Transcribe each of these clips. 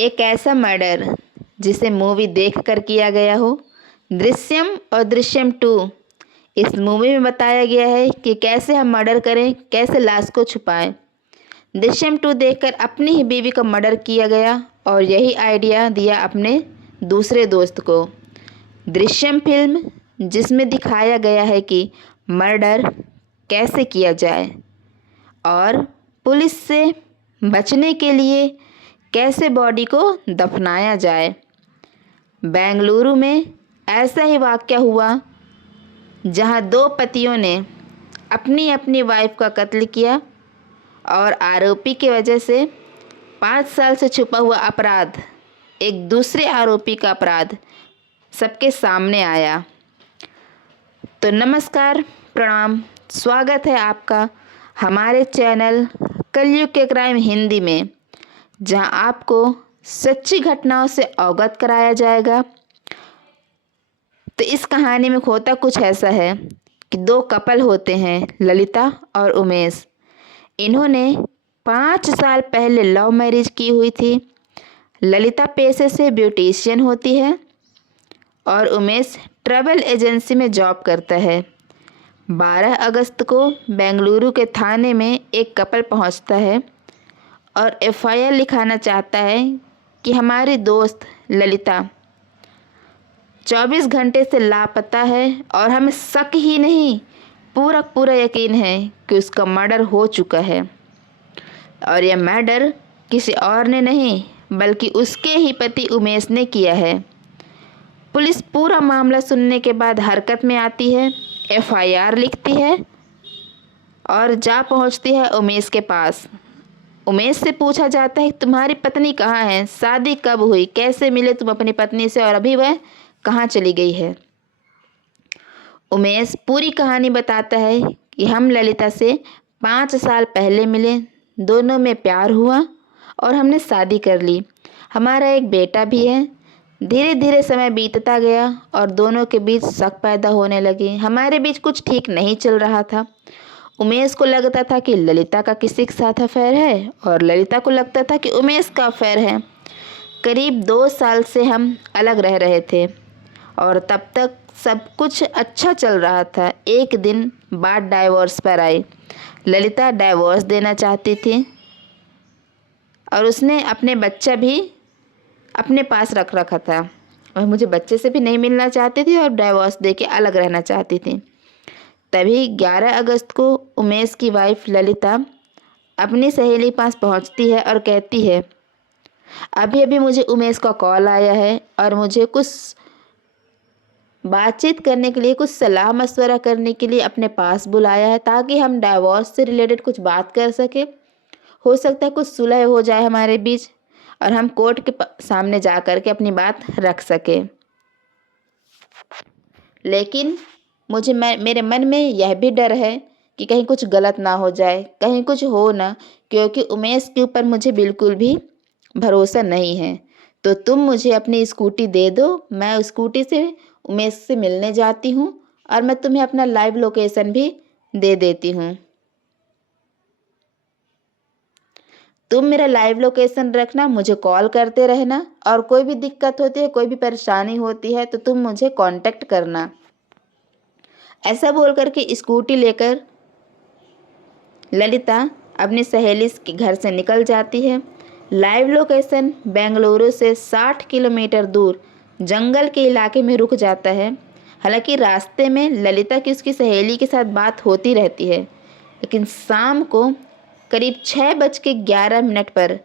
एक ऐसा मर्डर जिसे मूवी देखकर किया गया हो। दृश्यम और दृश्यम 2 इस मूवी में बताया गया है कि कैसे हम मर्डर करें, कैसे लाश को छुपाएं। दृश्यम 2 देखकर अपनी ही बीवी का मर्डर किया गया और यही आइडिया दिया अपने दूसरे दोस्त को। दृश्यम फिल्म जिसमें दिखाया गया है कि मर्डर कैसे किया जाए और पुलिस से बचने के लिए कैसे बॉडी को दफनाया जाए। बेंगलुरु में ऐसा ही वाक़या हुआ जहां दो पतियों ने अपनी अपनी वाइफ का कत्ल किया और आरोपी की वजह से 5 साल से छुपा हुआ अपराध, एक दूसरे आरोपी का अपराध सबके सामने आया। तो नमस्कार, प्रणाम, स्वागत है आपका हमारे चैनल कलयुग के क्राइम हिंदी में, जहां आपको सच्ची घटनाओं से अवगत कराया जाएगा। तो इस कहानी में होता कुछ ऐसा है कि दो कपल होते हैं, ललिता और उमेश। इन्होंने 5 साल पहले लव मैरिज की हुई थी। ललिता पेशे से ब्यूटिशियन होती है और उमेश ट्रैवल एजेंसी में जॉब करता है। 12 अगस्त को बेंगलुरु के थाने में एक कपल पहुंचता है और एफआईआर लिखाना चाहता है कि हमारी दोस्त ललिता 24 घंटे से लापता है और हमें शक ही नहीं, पूरा यकीन है कि उसका मर्डर हो चुका है। और यह मर्डर किसी और ने नहीं बल्कि उसके ही पति उमेश ने किया है। पुलिस पूरा मामला सुनने के बाद हरकत में आती है, एफआईआर लिखती है और जा पहुंचती है उमेश के पास। उमेश से पूछा जाता है तुम्हारी पत्नी कहाँ है, शादी कब हुई, कैसे मिले तुम अपनी पत्नी से और अभी वह कहाँ चली गई है। उमेश पूरी कहानी बताता है कि हम ललिता से 5 साल पहले मिले, दोनों में प्यार हुआ और हमने शादी कर ली। हमारा एक बेटा भी है। धीरे धीरे समय बीतता गया और दोनों के बीच शक पैदा होने लगी। हमारे बीच कुछ ठीक नहीं चल रहा था। उमेश को लगता था कि ललिता का किसी के साथ अफेयर है और ललिता को लगता था कि उमेश का अफेयर है। करीब 2 साल से हम अलग रह रहे थे और तब तक सब कुछ अच्छा चल रहा था। एक दिन बात डाइवोर्स पर आई। ललिता डाइवोर्स देना चाहती थी और उसने अपने बच्चा भी अपने पास रख रखा था और मुझे बच्चे से भी नहीं मिलना चाहती थी और डाइवोर्स देके अलग रहना चाहती थी। तभी 11 अगस्त को उमेश की वाइफ ललिता अपनी सहेली पास पहुंचती है और कहती है अभी अभी मुझे उमेश का कॉल आया है और मुझे कुछ बातचीत करने के लिए, कुछ सलाह मशवरा करने के लिए अपने पास बुलाया है ताकि हम डाइवोर्स से रिलेटेड कुछ बात कर सके। हो सकता है कुछ सुलह हो जाए हमारे बीच और हम कोर्ट के सामने जा कर के अपनी बात रख सके। लेकिन मेरे मन में यह भी डर है कि कहीं कुछ गलत ना हो जाए, कहीं कुछ हो ना, क्योंकि उमेश के ऊपर मुझे बिल्कुल भी भरोसा नहीं है। तो तुम मुझे अपनी स्कूटी दे दो, मैं स्कूटी से उमेश से मिलने जाती हूँ और मैं तुम्हें अपना लाइव लोकेशन भी दे देती हूँ। तुम मेरा लाइव लोकेशन रखना, मुझे कॉल करते रहना और कोई भी दिक्कत होती है, कोई भी परेशानी होती है तो तुम मुझे कांटेक्ट करना। ऐसा बोल करके स्कूटी लेकर ललिता अपनी सहेली के घर से निकल जाती है। लाइव लोकेशन बेंगलुरु से 60 किलोमीटर दूर जंगल के इलाके में रुक जाता है। हालांकि रास्ते में ललिता की उसकी सहेली के साथ बात होती रहती है, लेकिन शाम को करीब 6:11 पर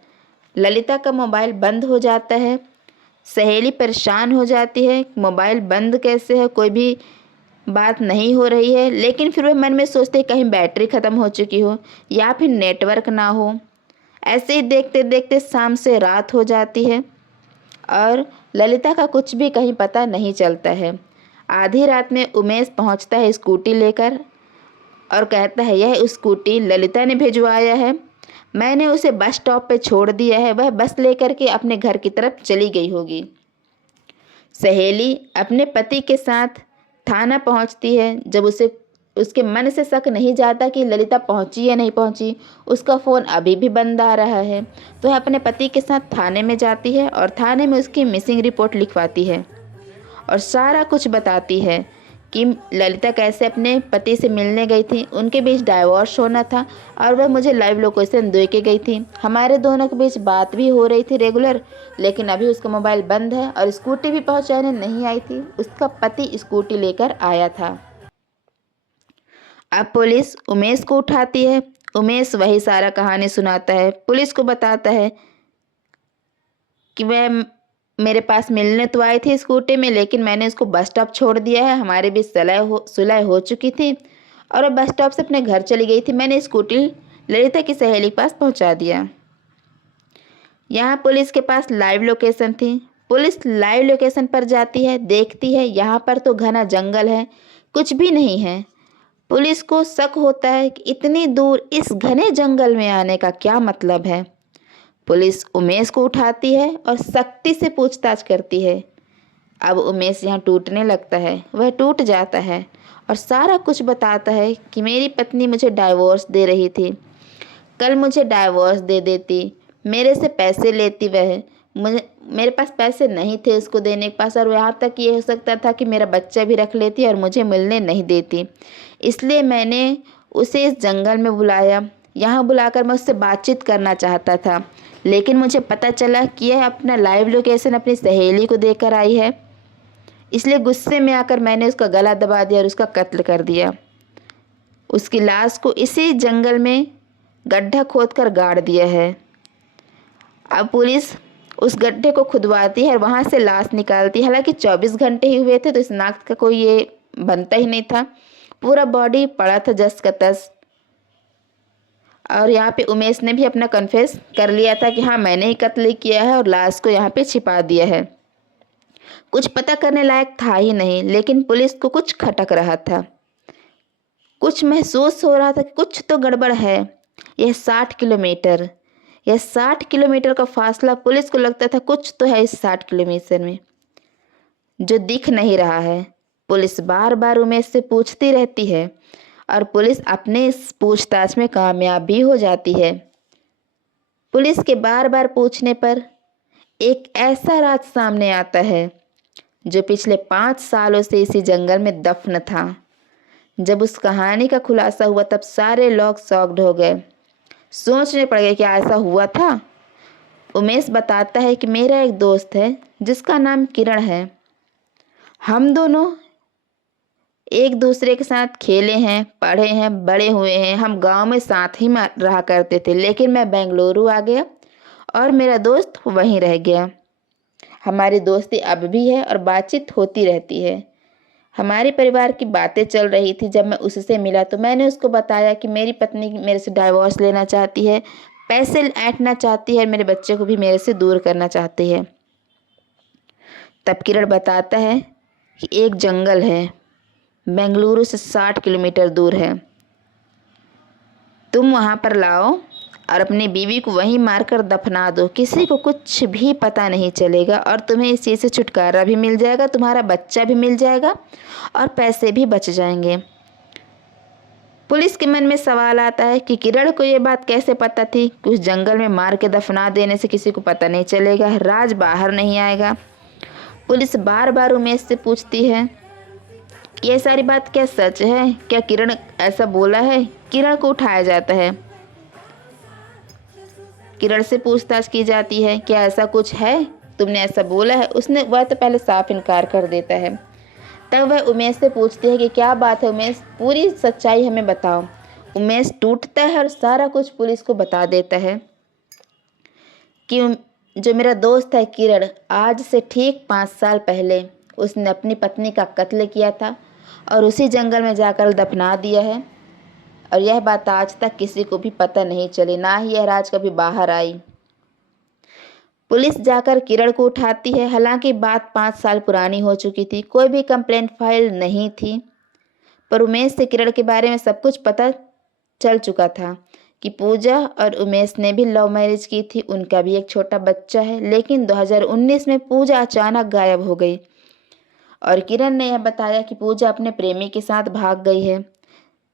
ललिता का मोबाइल बंद हो जाता है। सहेली परेशान हो जाती है, मोबाइल बंद कैसे है, कोई भी बात नहीं हो रही है। लेकिन फिर वह मन में सोचते कहीं बैटरी ख़त्म हो चुकी हो या फिर नेटवर्क ना हो। ऐसे ही देखते देखते शाम से रात हो जाती है और ललिता का कुछ भी कहीं पता नहीं चलता है। आधी रात में उमेश पहुंचता है स्कूटी लेकर और कहता है यह स्कूटी ललिता ने भिजवाया है, मैंने उसे बस स्टॉप पे छोड़ दिया है, वह बस लेकर के अपने घर की तरफ चली गई होगी। सहेली अपने पति के साथ थाना पहुंचती है। जब उसे उसके मन से शक नहीं जाता कि ललिता पहुंची या नहीं पहुंची। उसका फ़ोन अभी भी बंद आ रहा है। तो वह अपने पति के साथ थाने में जाती है और थाने में उसकी मिसिंग रिपोर्ट लिखवाती है और सारा कुछ बताती है कि ललिता कैसे अपने पति से मिलने गई थी, उनके बीच डाइवोर्स होना था और वह मुझे लाइव लोकेशन दे के गई थी। हमारे दोनों के बीच बात भी हो रही थी रेगुलर, लेकिन अभी उसका मोबाइल बंद है और स्कूटी भी पहुंचाने नहीं आई थी। उसका पति स्कूटी लेकर आया था। अब पुलिस उमेश को उठाती है। उमेश वही सारा कहानी सुनाता है। पुलिस को बताता है कि वह मेरे पास मिलने तो आई थी स्कूटी में, लेकिन मैंने उसको बस स्टॉप छोड़ दिया है। हमारे बीच सुलह हो चुकी थी और वह बस स्टॉप से अपने घर चली गई थी। मैंने स्कूटी ललिता की सहेली के पास पहुंचा दिया। यहाँ पुलिस के पास लाइव लोकेशन थी। पुलिस लाइव लोकेशन पर जाती है, देखती है यहाँ पर तो घना जंगल है, कुछ भी नहीं है। पुलिस को शक होता है कि इतनी दूर इस घने जंगल में आने का क्या मतलब है। पुलिस उमेश को उठाती है और सख्ती से पूछताछ करती है। अब उमेश यहाँ टूटने लगता है। वह टूट जाता है और सारा कुछ बताता है कि मेरी पत्नी मुझे डाइवोर्स दे रही थी, कल मुझे डाइवोर्स दे देती, मेरे से पैसे लेती वह, मेरे पास पैसे नहीं थे उसको देने के पास, और यहाँ तक ये हो सकता था कि मेरा बच्चा भी रख लेती और मुझे मिलने नहीं देती। इसलिए मैंने उसे इस जंगल में बुलाया। यहाँ बुलाकर मैं उससे बातचीत करना चाहता था, लेकिन मुझे पता चला कि यह अपना लाइव लोकेशन अपनी सहेली को देकर आई है। इसलिए गुस्से में आकर मैंने उसका गला दबा दिया और उसका कत्ल कर दिया। उसकी लाश को इसी जंगल में गड्ढा खोदकर गाड़ दिया है। अब पुलिस उस गड्ढे को खुदवाती है और वहाँ से लाश निकालती है। हालांकि 24 घंटे ही हुए थे तो इस नाक का कोई ये बनता ही नहीं था। पूरा बॉडी पड़ा था जस का तस। और यहाँ पे उमेश ने भी अपना कन्फेस कर लिया था कि हाँ मैंने ही कत्ल किया है और लाश को यहाँ पे छिपा दिया है। कुछ पता करने लायक था ही नहीं, लेकिन पुलिस को कुछ खटक रहा था, कुछ महसूस हो रहा था कि कुछ तो गड़बड़ है। यह 60 किलोमीटर का फासला, पुलिस को लगता था कुछ तो है इस 60 किलोमीटर में जो दिख नहीं रहा है। पुलिस बार बार उमेश से पूछती रहती है और पुलिस अपने इस पूछताछ में कामयाब भी हो जाती है। पुलिस के बार बार पूछने पर एक ऐसा राज सामने आता है जो पिछले 5 सालों से इसी जंगल में दफन था। जब उस कहानी का खुलासा हुआ तब सारे लोग शॉक्ड हो गए, सोचने पड़ गए कि ऐसा हुआ था। उमेश बताता है कि मेरा एक दोस्त है जिसका नाम किरण है। हम दोनों एक दूसरे के साथ खेले हैं, पढ़े हैं, बड़े हुए हैं। हम गांव में साथ ही रहा करते थे, लेकिन मैं बेंगलुरु आ गया और मेरा दोस्त वहीं रह गया। हमारी दोस्ती अब भी है और बातचीत होती रहती है। हमारे परिवार की बातें चल रही थी। जब मैं उससे मिला तो मैंने उसको बताया कि मेरी पत्नी मेरे से डाइवोर्स लेना चाहती है, पैसे ऐंठना चाहती है, मेरे बच्चे को भी मेरे से दूर करना चाहती है। तब किरण बताता है कि एक जंगल है, बेंगलुरु से 60 किलोमीटर दूर है, तुम वहाँ पर लाओ और अपनी बीवी को वहीं मारकर दफना दो। किसी को कुछ भी पता नहीं चलेगा और तुम्हें इस चीज़ से छुटकारा भी मिल जाएगा, तुम्हारा बच्चा भी मिल जाएगा और पैसे भी बच जाएंगे। पुलिस के मन में सवाल आता है कि किरण को ये बात कैसे पता थी कि उस जंगल में मार के दफना देने से किसी को पता नहीं चलेगा, राज बाहर नहीं आएगा। पुलिस बार बार उमेश से पूछती है कि ये सारी बात क्या सच है, क्या किरण ऐसा बोला है। किरण को उठाया जाता है, किरण से पूछताछ की जाती है, क्या ऐसा कुछ है, तुमने ऐसा बोला है। वह तो पहले साफ इनकार कर देता है। तब वह उमेश से पूछती है कि क्या बात है उमेश, पूरी सच्चाई हमें बताओ। उमेश टूटता है और सारा कुछ पुलिस को बता देता है कि जो मेरा दोस्त है किरण, आज से ठीक 5 साल पहले उसने अपनी पत्नी का कत्ल किया था और उसी जंगल में जाकर दफना दिया है। और यह बात आज तक किसी को भी पता नहीं चली, ना ही यह राज कभी बाहर आई। पुलिस जाकर किरण को उठाती है। हालांकि बात 5 साल पुरानी हो चुकी थी, कोई भी कंप्लेंट फाइल नहीं थी, पर उमेश से किरण के बारे में सब कुछ पता चल चुका था कि पूजा और उमेश ने भी लव मैरिज की थी, उनका भी एक छोटा बच्चा है। लेकिन 2019 में पूजा अचानक गायब हो गई और किरण ने यह बताया कि पूजा अपने प्रेमी के साथ भाग गई है।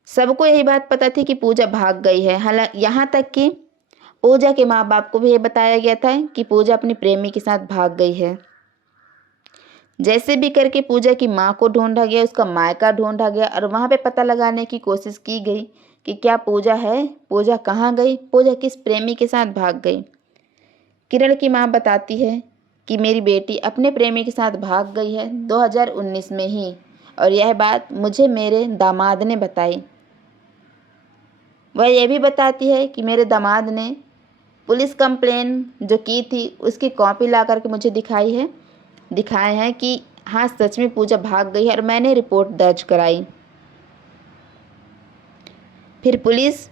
सबको यही बात पता थी कि पूजा भाग गई है। हालांकि यहाँ तक कि पूजा के माँ बाप को भी ये बताया गया था कि पूजा अपनी प्रेमी के साथ भाग गई है। जैसे भी करके पूजा की माँ को ढूंढा गया, उसका मायका ढूंढा गया और वहाँ पे पता लगाने की कोशिश की गई कि क्या पूजा है, पूजा कहाँ गई, पूजा किस प्रेमी के साथ भाग गई। किरण की माँ बताती है कि मेरी बेटी अपने प्रेमी के साथ भाग गई है 2019 में ही, और यह बात मुझे मेरे दामाद ने बताई। वह यह भी बताती है कि मेरे दामाद ने पुलिस कंप्लेन जो की थी उसकी कॉपी ला करके मुझे दिखाए हैं कि हाँ सच में पूजा भाग गई है, और मैंने रिपोर्ट दर्ज कराई। फिर पुलिस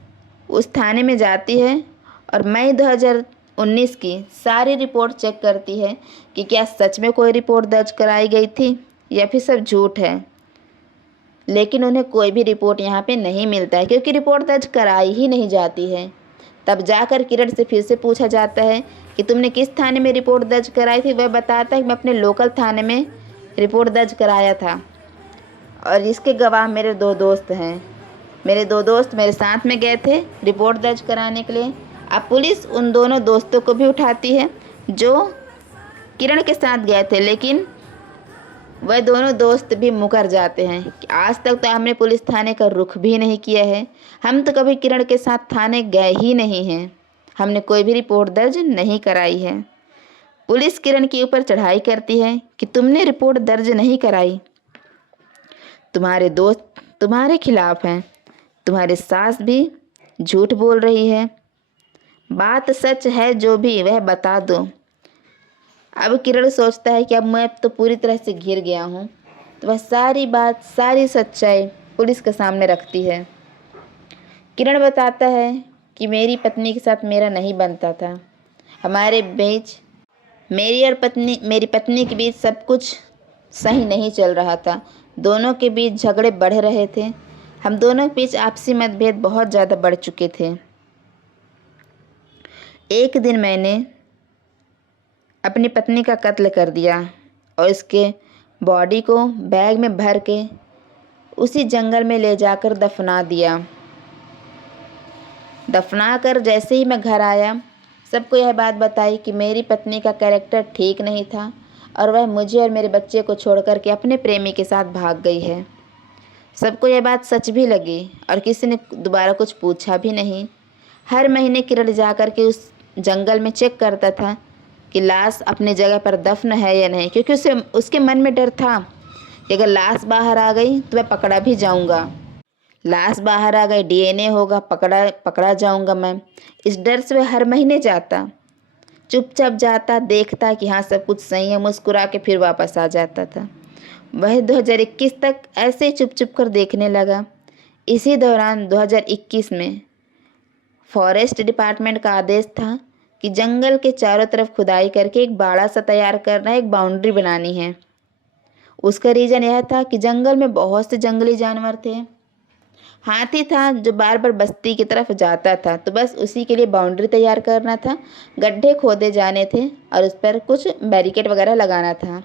उस थाने में जाती है और मई 2019 की सारी रिपोर्ट चेक करती है कि क्या सच में कोई रिपोर्ट दर्ज कराई गई थी या फिर सब झूठ है। लेकिन उन्हें कोई भी रिपोर्ट यहाँ पे नहीं मिलता है, क्योंकि रिपोर्ट दर्ज कराई ही नहीं जाती है। तब जाकर किरण से फिर से पूछा जाता है कि तुमने किस थाने में रिपोर्ट दर्ज कराई थी। वह बताता है कि मैं अपने लोकल थाने में रिपोर्ट दर्ज कराया था, और इसके गवाह मेरे दो दोस्त हैं। मेरे दो दोस्त मेरे साथ में गए थे रिपोर्ट दर्ज कराने के लिए। अब पुलिस उन दोनों दोस्तों को भी उठाती है जो किरण के साथ गए थे, लेकिन वह दोनों दोस्त भी मुकर जाते हैं कि आज तक तो हमने पुलिस थाने का रुख भी नहीं किया है, हम तो कभी किरण के साथ थाने गए ही नहीं हैं, हमने कोई भी रिपोर्ट दर्ज नहीं कराई है। पुलिस किरण के ऊपर चढ़ाई करती है कि तुमने रिपोर्ट दर्ज नहीं कराई, तुम्हारे दोस्त तुम्हारे खिलाफ हैं, तुम्हारी सास भी झूठ बोल रही है, बात सच है जो भी वह बता दो। अब किरण सोचता है कि अब मैं तो पूरी तरह से घिर गया हूँ, तो वह सारी बात सारी सच्चाई पुलिस के सामने रखती है। किरण बताता है कि मेरी पत्नी के साथ मेरा नहीं बनता था, हमारे बीच मेरी पत्नी के बीच सब कुछ सही नहीं चल रहा था, दोनों के बीच झगड़े बढ़ रहे थे, हम दोनों के बीच आपसी मतभेद बहुत ज़्यादा बढ़ चुके थे। एक दिन मैंने अपनी पत्नी का कत्ल कर दिया और उसके बॉडी को बैग में भर के उसी जंगल में ले जाकर दफना दिया। दफना कर जैसे ही मैं घर आया, सबको यह बात बताई कि मेरी पत्नी का कैरेक्टर ठीक नहीं था और वह मुझे और मेरे बच्चे को छोड़ कर के अपने प्रेमी के साथ भाग गई है। सबको यह बात सच भी लगी और किसी ने दोबारा कुछ पूछा भी नहीं। हर महीने किरण जा कर के उस जंगल में चेक करता था कि लाश अपनी जगह पर दफन है या नहीं, क्योंकि उसके मन में डर था कि अगर लाश बाहर आ गई तो मैं पकड़ा भी जाऊंगा, लाश बाहर आ गई डीएनए होगा, पकड़ा जाऊंगा मैं। इस डर से वह हर महीने जाता, चुपचाप जाता, देखता कि हाँ सब कुछ सही है, मुस्कुरा के फिर वापस आ जाता था। वह 2021 तक ऐसे ही चुप कर देखने लगा। इसी दौरान 2021 में फॉरेस्ट डिपार्टमेंट का आदेश था कि जंगल के चारों तरफ खुदाई करके एक बाड़ा सा तैयार करना है, एक बाउंड्री बनानी है। उसका रीज़न यह था कि जंगल में बहुत से जंगली जानवर थे, हाथी था जो बार बार बस्ती की तरफ जाता था, तो बस उसी के लिए बाउंड्री तैयार करना था, गड्ढे खोदे जाने थे और उस पर कुछ बैरिकेड वगैरह लगाना था।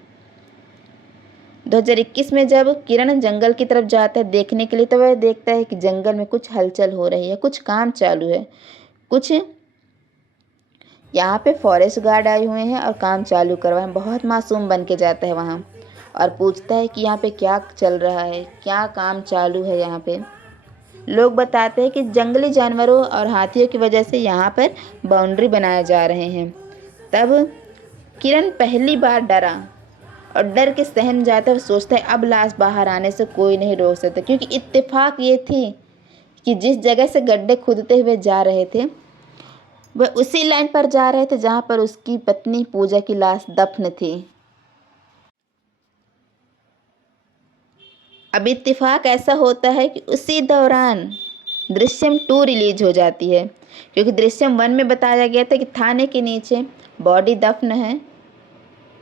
2021 में जब किरण जंगल की तरफ जाता है देखने के लिए, तो वह देखता है कि जंगल में कुछ हलचल हो रही है, कुछ काम चालू है, कुछ यहाँ पे फॉरेस्ट गार्ड आए हुए हैं और काम चालू करवाए। बहुत मासूम बन के जाता है वहाँ और पूछता है कि यहाँ पे क्या चल रहा है, क्या काम चालू है यहाँ पे। लोग बताते हैं कि जंगली जानवरों और हाथियों की वजह से यहाँ पर बाउंड्री बनाए जा रहे हैं। तब किरण पहली बार डरा और डर के सहम जाता है और सोचता है अब लाश बाहर आने से कोई नहीं रोक सकता, क्योंकि इत्तेफाक ये थी कि जिस जगह से गड्ढे खोदते हुए जा रहे थे वह उसी लाइन पर जा रहे थे जहाँ पर उसकी पत्नी पूजा की लाश दफन थी। अब इत्तेफाक ऐसा होता है कि उसी दौरान दृश्यम 2 रिलीज हो जाती है, क्योंकि दृश्यम 1 में बताया गया था कि थाने के नीचे बॉडी दफन है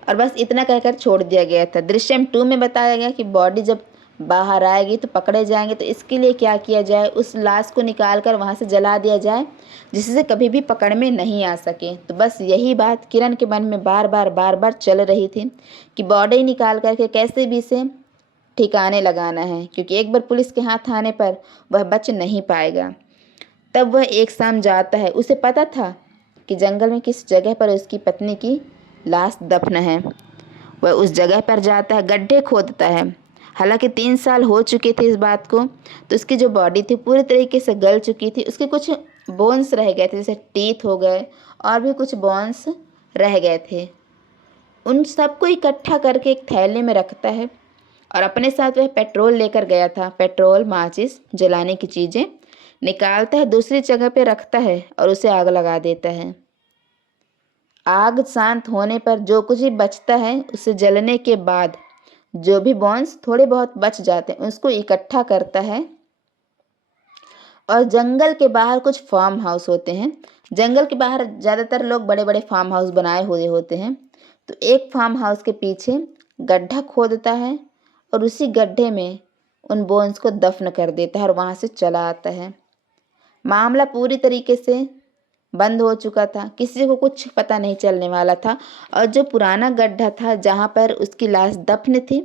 और बस इतना कहकर छोड़ दिया गया था। दृश्यम 2 में बताया गया कि बॉडी जब बाहर आएगी तो पकड़े जाएंगे, तो इसके लिए क्या किया जाए, उस लाश को निकाल कर वहाँ से जला दिया जाए जिससे कभी भी पकड़ में नहीं आ सके। तो बस यही बात किरण के मन में बार बार चल रही थी कि बॉडी निकाल करके कैसे भी से ठिकाने लगाना है, क्योंकि एक बार पुलिस के हाथ आने पर वह बच नहीं पाएगा। तब वह एक शाम जाता है। उसे पता था कि जंगल में किस जगह पर उसकी पत्नी की लाश दफन है। वह उस जगह पर जाता है, गड्ढे खोदता है। हालांकि 3 साल हो चुके थे इस बात को, तो उसकी जो बॉडी थी पूरी तरीके से गल चुकी थी। उसके कुछ बोन्स रह गए थे, जैसे टीथ हो गए और भी कुछ बोन्स रह गए थे। उन सबको इकट्ठा करके एक थैले में रखता है और अपने साथ वह पेट्रोल लेकर गया था। पेट्रोल, माचिस, जलाने की चीज़ें निकालता है, दूसरी जगह पे रखता है और उसे आग लगा देता है। आग शांत होने पर जो कुछ भी बचता है, उसे जलने के बाद जो भी बोन्स थोड़े बहुत बच जाते हैं उसको इकट्ठा करता है। और जंगल के बाहर कुछ फार्म हाउस होते हैं। जंगल के बाहर ज़्यादातर लोग बड़े बड़े फार्म हाउस बनाए हुए होते हैं। तो एक फार्म हाउस के पीछे गड्ढा खोदता है और उसी गड्ढे में उन बोन्स को दफन कर देता है और वहाँ से चला आता है। मामला पूरी तरीके से बंद हो चुका था, किसी को कुछ पता नहीं चलने वाला था। और जो पुराना गड्ढा था जहाँ पर उसकी लाश दफन थी,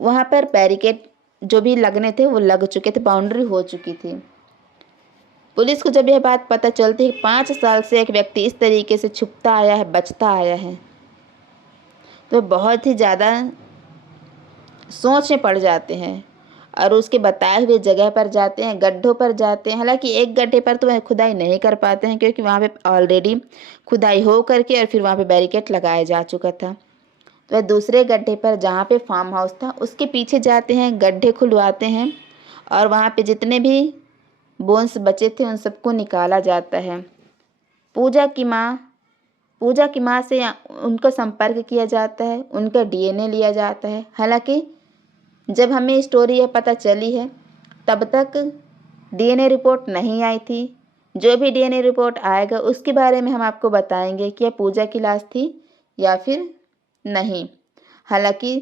वहाँ पर बैरिकेड जो भी लगने थे वो लग चुके थे, बाउंड्री हो चुकी थी। पुलिस को जब यह बात पता चलती है 5 साल से एक व्यक्ति इस तरीके से छुपता आया है, बचता आया है, तो बहुत ही ज़्यादा सोच में पड़ जाते हैं और उसके बताए हुए जगह पर जाते हैं, गड्ढों पर जाते हैं। हालांकि एक गड्ढे पर तो वह खुदाई नहीं कर पाते हैं, क्योंकि वहाँ पे ऑलरेडी खुदाई हो करके और फिर वहाँ पे बैरिकेड लगाया जा चुका था। तो वह दूसरे गड्ढे पर जहाँ पे फार्म हाउस था उसके पीछे जाते हैं, गड्ढे खुलवाते हैं और वहाँ पे जितने भी बोन्स बचे थे उन सबको निकाला जाता है। पूजा की माँ से उनका संपर्क किया जाता है, उनका डीएनए लिया जाता है। हालांकि जब हमें स्टोरी यह पता चली है तब तक डीएनए रिपोर्ट नहीं आई थी। जो भी डीएनए रिपोर्ट आएगा उसके बारे में हम आपको बताएंगे कि यह पूजा की लाश थी या फिर नहीं। हालांकि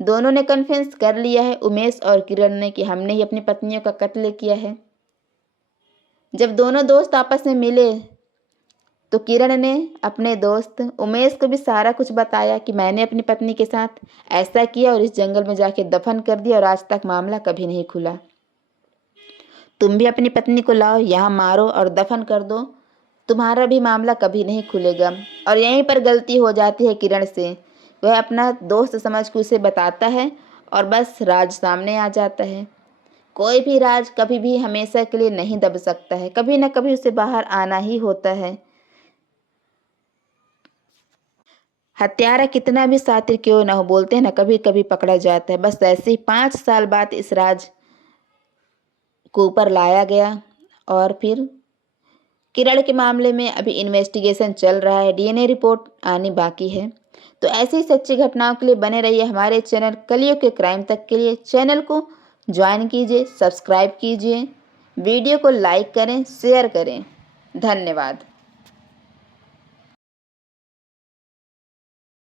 दोनों ने कन्फेस कर लिया है, उमेश और किरण ने, कि हमने ही अपनी पत्नियों का कत्ल किया है। जब दोनों दोस्त आपस में मिले तो किरण ने अपने दोस्त उमेश को भी सारा कुछ बताया कि मैंने अपनी पत्नी के साथ ऐसा किया और इस जंगल में जाके दफन कर दिया और आज तक मामला कभी नहीं खुला। तुम भी अपनी पत्नी को लाओ, यहाँ मारो और दफन कर दो, तुम्हारा भी मामला कभी नहीं खुलेगा। और यहीं पर गलती हो जाती है किरण से। वह अपना दोस्त समझ के उसे बताता है और बस राज सामने आ जाता है। कोई भी राज कभी भी हमेशा के लिए नहीं दब सकता है, कभी ना कभी उसे बाहर आना ही होता है। हत्यारा कितना भी शातिर क्यों ना हो, बोलते हैं ना, कभी कभी पकड़ा जाता है। बस ऐसे ही 5 साल बाद इस राज को ऊपर लाया गया। और फिर किरण के मामले में अभी इन्वेस्टिगेशन चल रहा है, डीएनए रिपोर्ट आनी बाकी है। तो ऐसी ही सच्ची घटनाओं के लिए बने रहिए हमारे चैनल कलियुग के क्राइम तक के लिए। चैनल को ज्वाइन कीजिए, सब्सक्राइब कीजिए, वीडियो को लाइक करें, शेयर करें। धन्यवाद।